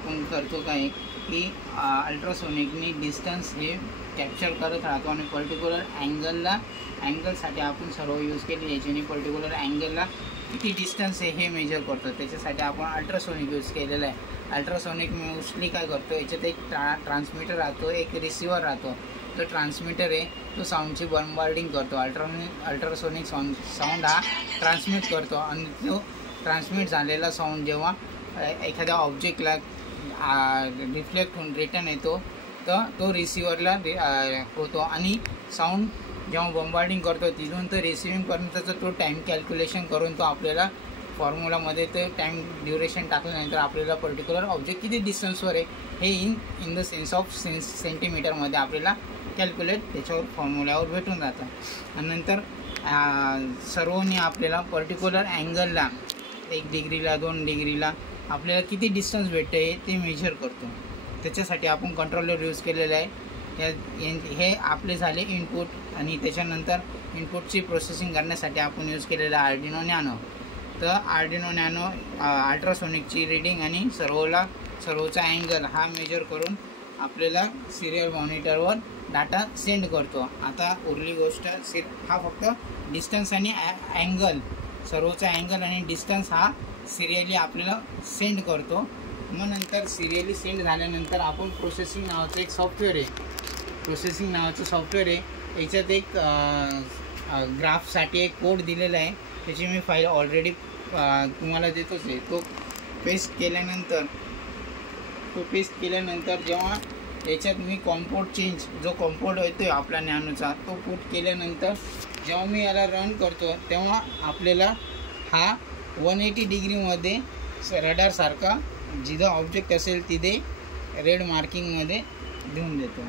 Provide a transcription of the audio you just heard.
आपण करतो काय की अल्ट्रासोनिकनी डिस्टन्स हे कॅप्चर करत राहतो आणि पर्टिक्युलर अँगलसाठी आपण सर्व यूज केली याच्याने पर्टिक्युलर अँगलला किती डिस्टन्स आहे हे मेजर करतो। त्याच्यासाठी आपण अल्ट्रासोनिक यूज केलेलं आहे। अल्ट्रासोनिक मोस्टली काय करतो, याच्यात एक ट्रान्समीटर राहतो, एक रिसिव्हर राहतो। तो ट्रान्समीटर आहे तो साऊंडची बॉम्बार्डिंग करतो। अल्ट्रासोनिक साऊंड हा ट्रान्समिट करतो आणि तो ट्रान्समिट झालेला साऊंड जेव्हा एखाद्या ऑब्जेक्टला रिफ्लेक्ट होऊन रिटर्न येतो तर तो रिसिव्हरला होतो आणि साऊंड जेव्हा बॉम्बार्डिंग करतो तिथून तर रिसिव्हिंगपर्यंतचा तो टाईम कॅल्क्युलेशन करून तो आपल्याला फॉर्म्युलामध्ये ते टाईम ड्युरेशन टाकल्यानंतर आपल्याला पर्टिक्युलर ऑब्जेक्ट किती डिस्टन्सवर आहे हे इन द सेन्स ऑफ सेंटीमीटरमध्ये आपल्याला कॅल्क्युलेट त्याच्यावर फॉर्म्युल्यावर भेटून जातं। आणि नंतर सर्वांनी आपल्याला पर्टिक्युलर अँगलला 1 डिग्रीला 2 डिग्रीला आपल्याला किती डिस्टन्स भेटते ते मेजर करतो। त्याच्यासाठी आपण कंट्रोलर यूज केलेलं आहे। हे आपले झाले इनपुट आणि त्याच्यानंतर इनपुटची प्रोसेसिंग करण्यासाठी आपण यूज केलेलं आर्डिनो नॅनो। तर आर्डिनो नॅनो अल्ट्रासोनिकची रीडिंग आणि सर्वचा अँगल हा मेजर करून आपल्याला सिरियल मॉनिटरवर डाटा सेंड करतो। आता उरली गोष्ट हा फक्त डिस्टन्स आणि अँगल, सर्वचा अँगल आणि डिस्टन्स हा सिरियली आपल्याला सेंड करतो। मग नंतर सिरियली सेंड झाल्यानंतर आपण प्रोसेसिंग नावाचं एक सॉफ्टवेअर आहे, याच्यात एक ग्राफसाठी एक कोड दिलेला आहे, त्याची मी फाईल ऑलरेडी तुम्हाला देतोच आहे। तो पेस्ट केल्यानंतर जेव्हा याच्यात मी कॉम्पोर्ट चेंज जो कॉम्पोर्ट येतो आहे आपला नॅनोचा तो पुट केल्यानंतर जेव्हा मी याला रन करतो तेव्हा आपल्याला हा 180 डिग्रीमध्ये रडारसारखा जिथं ऑब्जेक्ट असेल तिथे रेड मार्किंगमध्ये देऊन देतो।